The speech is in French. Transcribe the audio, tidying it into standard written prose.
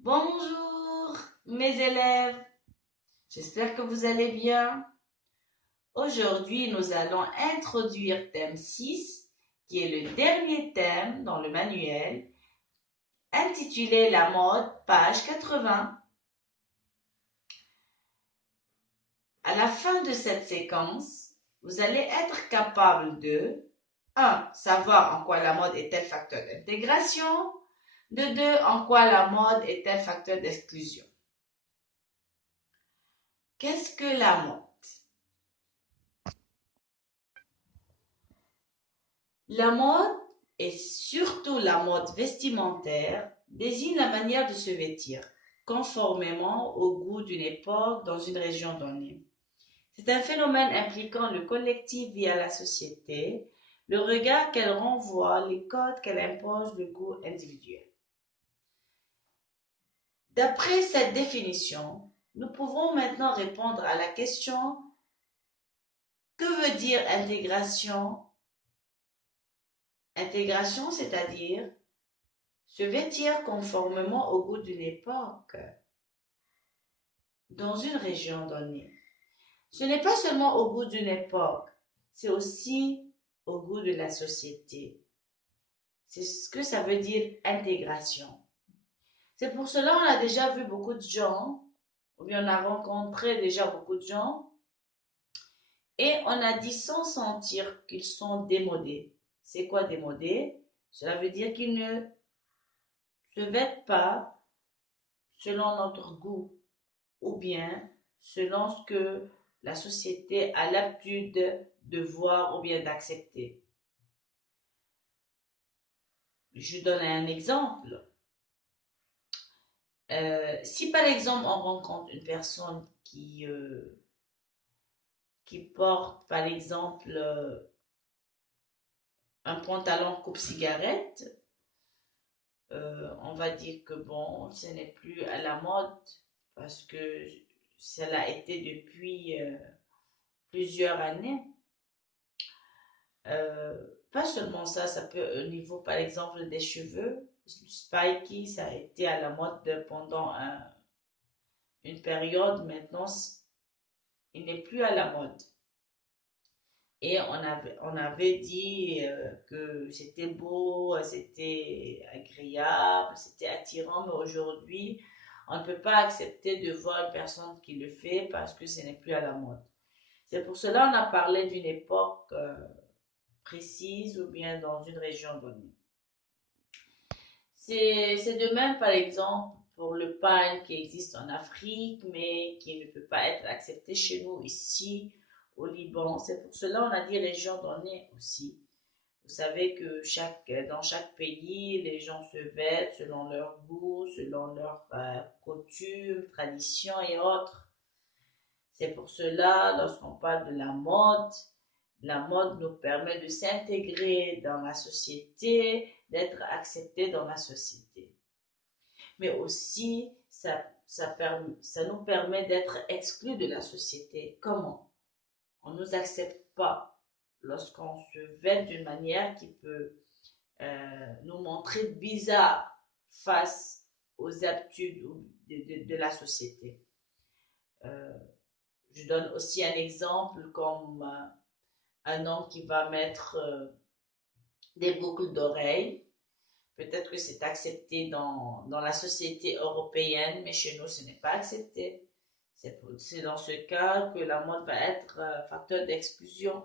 Bonjour mes élèves, j'espère que vous allez bien. Aujourd'hui, nous allons introduire thème 6, qui est le dernier thème dans le manuel, intitulé La mode, page 80. À la fin de cette séquence, vous allez être capable de 1. Savoir en quoi la mode est-elle facteur d'intégration, de 2. En quoi la mode est-elle facteur d'exclusion. Qu'est-ce que la mode? La mode, et surtout la mode vestimentaire, désigne la manière de se vêtir, conformément au goût d'une époque dans une région donnée. C'est un phénomène impliquant le collectif via la société, le regard qu'elle renvoie, les codes qu'elle impose, le goût individuel. D'après cette définition, nous pouvons maintenant répondre à la question: que veut dire intégration? Intégration, c'est-à-dire se vêtir conformément au goût d'une époque dans une région donnée. Ce n'est pas seulement au goût d'une époque, c'est aussi au goût de la société. C'est ce que ça veut dire intégration. C'est pour cela qu'on a déjà vu beaucoup de gens, ou bien on a rencontré déjà beaucoup de gens, et on a dit sans sentir qu'ils sont démodés. C'est quoi démodés? Cela veut dire qu'ils ne se vêtent pas selon notre goût, ou bien selon ce que la société a l'habitude de voir ou bien d'accepter. Je donne un exemple. Si par exemple on rencontre une personne qui porte par exemple un pantalon coupe-cigarette, on va dire que bon, ce n'est plus à la mode parce que ça l'a été depuis plusieurs années. Euh, Pas seulement ça, ça peut au niveau par exemple des cheveux. Spiky, ça a été à la mode pendant une période. Maintenant, il n'est plus à la mode. Et on avait dit que c'était beau, c'était agréable, c'était attirant, mais aujourd'hui, on ne peut pas accepter de voir une personne qui le fait parce que ce n'est plus à la mode. C'est pour cela qu'on a parlé d'une époque précise ou bien dans une région donnée. C'est de même, par exemple, pour le pain qui existe en Afrique, mais qui ne peut pas être accepté chez nous ici au Liban. C'est pour cela qu'on a dit région donnée aussi. Vous savez que dans chaque pays, les gens se vêtent selon leur goût, selon leurs coutumes, traditions et autres. C'est pour cela, lorsqu'on parle de la mode nous permet de s'intégrer dans la société, d'être accepté dans la société. Mais aussi, ça nous permet d'être exclus de la société. Comment? On ne nous accepte pas lorsqu'on se vêt d'une manière qui peut nous montrer bizarre face aux habitudes de la société. Euh, je donne aussi un exemple comme un homme qui va mettre des boucles d'oreilles. Peut-être que c'est accepté dans la société européenne, mais chez nous, ce n'est pas accepté. C'est dans ce cas que la mode va être facteur d'exclusion.